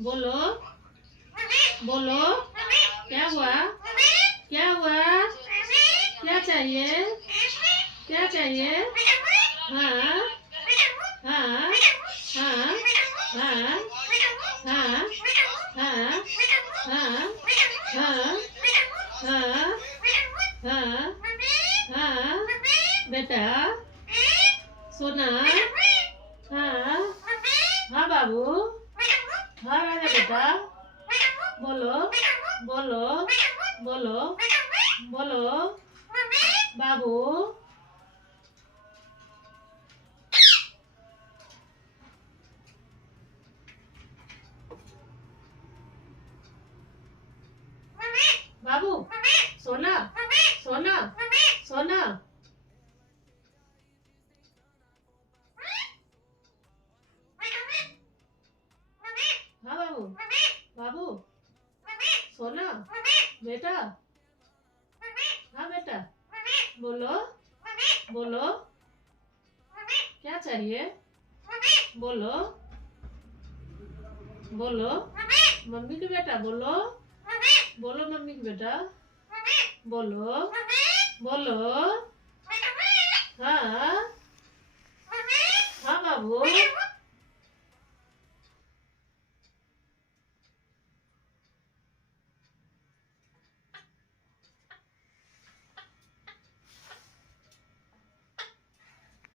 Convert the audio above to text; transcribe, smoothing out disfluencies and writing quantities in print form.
बोलो बोलो। क्या हुआ? क्या हुआ? क्या चाहिए? क्या चाहिए? हाँ हाँ हाँ हाँ हाँ हाँ हाँ हाँ हाँ हाँ हाँ बेटा सोना। हाँ हाँ बाबू। हाँ राजा बेटा। बोलो बोलो बोलो बोलो बाबू। बाबू सोना सोना सोना। हाँ बाबू बाबू सोना बेटा। हाँ बेटा बोलो बोलो। क्या चाहिए? बोलो बोलो मम्मी की बेटा। बोलो बोलो मम्मी की बेटा। बोलो बोलो। हाँ हाँ बाबू।